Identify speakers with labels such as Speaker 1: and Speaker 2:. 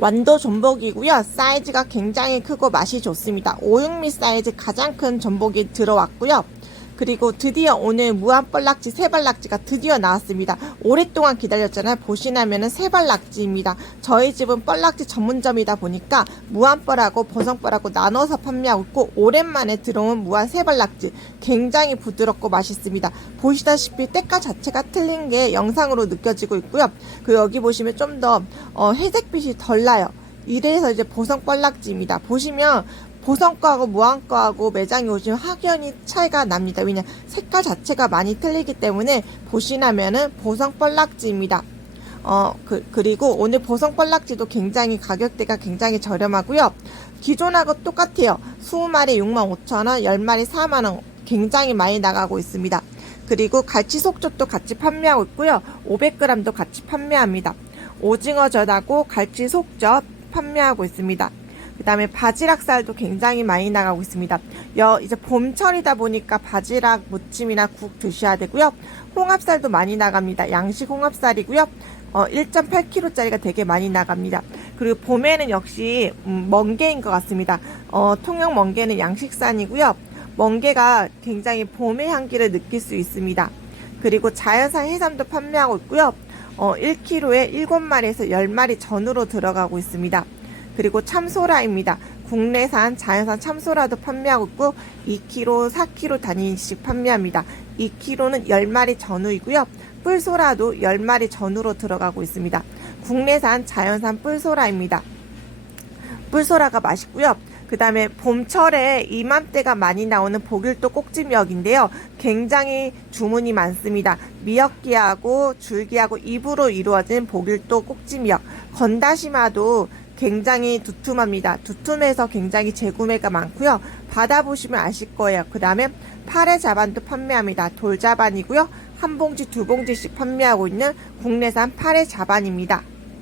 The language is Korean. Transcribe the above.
Speaker 1: 완도 전복이고요. 사이즈가 굉장히 크고 맛이 좋습니다. 5육미 사이즈 가장 큰 전복이 들어왔고요. 그리고 드디어 오늘 무한뻘락지 세발낙지가 드디어 나왔습니다. 오랫동안 기다렸잖아요. 보시나면은 세발낙지입니다. 저희 집은 뻘락지 전문점이다 보니까 무한뻘하고 보성뻘하고 나눠서 판매하고 있고 오랜만에 들어온 무한 세발낙지 굉장히 부드럽고 맛있습니다. 보시다시피 때가 자체가 틀린 게 영상으로 느껴지고 있고요. 그 여기 보시면 좀더 어, 회색빛이 덜 나요. 이래서 이제 보성 뻘락지입니다. 보시면 보성과하고 무한과하고 매장에 오시면 확연히 차이가 납니다. 왜냐 색깔 자체가 많이 틀리기 때문에 보시나면은 보성 뻘락지입니다. 어, 그, 그리고 오늘 보성 뻘락지도 굉장히 가격대가 굉장히 저렴하고요. 기존하고 똑같아요. 20마리 65,000원, 10마리 4만원 굉장히 많이 나가고 있습니다. 그리고 갈치 속젓도 같이 판매하고 있고요. 500g도 같이 판매합니다. 오징어 젓하고 갈치 속젓 판매하고 있습니다. 그 다음에 바지락살도 굉장히 많이 나가고 있습니다. 여, 이제 봄철이다 보니까 바지락 무침이나 국 드셔야 되고요. 홍합살도 많이 나갑니다. 양식 홍합살이고요. 어, 1.8kg짜리가 되게 많이 나갑니다. 그리고 봄에는 역시 음, 멍게인 것 같습니다. 어, 통영 멍게는 양식산이고요. 멍게가 굉장히 봄의 향기를 느낄 수 있습니다. 그리고 자연산 해삼도 판매하고 있고요. 어, 1kg에 7마리에서 10마리 전으로 들어가고 있습니다. 그리고 참소라입니다. 국내산 자연산 참소라도 판매하고 있고 2kg, 4kg 단위씩 판매합니다. 2kg는 10마리 전후이고요. 뿔소라도 10마리 전후로 들어가고 있습니다. 국내산 자연산 뿔소라입니다. 뿔소라가 맛있고요. 그 다음에 봄철에 이맘때가 많이 나오는 보길도 꼭지미역인데요. 굉장히 주문이 많습니다. 미역기하고 줄기하고 잎으로 이루어진 보길도 꼭지미역. 건다시마도 굉장히 두툼합니다. 두툼해서 굉장히 재구매가 많고요. 받아보시면 아실 거예요. 그 다음에 파래 자반도 판매합니다. 돌 자반이고요. 한 봉지 두 봉지씩 판매하고 있는 국내산 파래 자반입니다.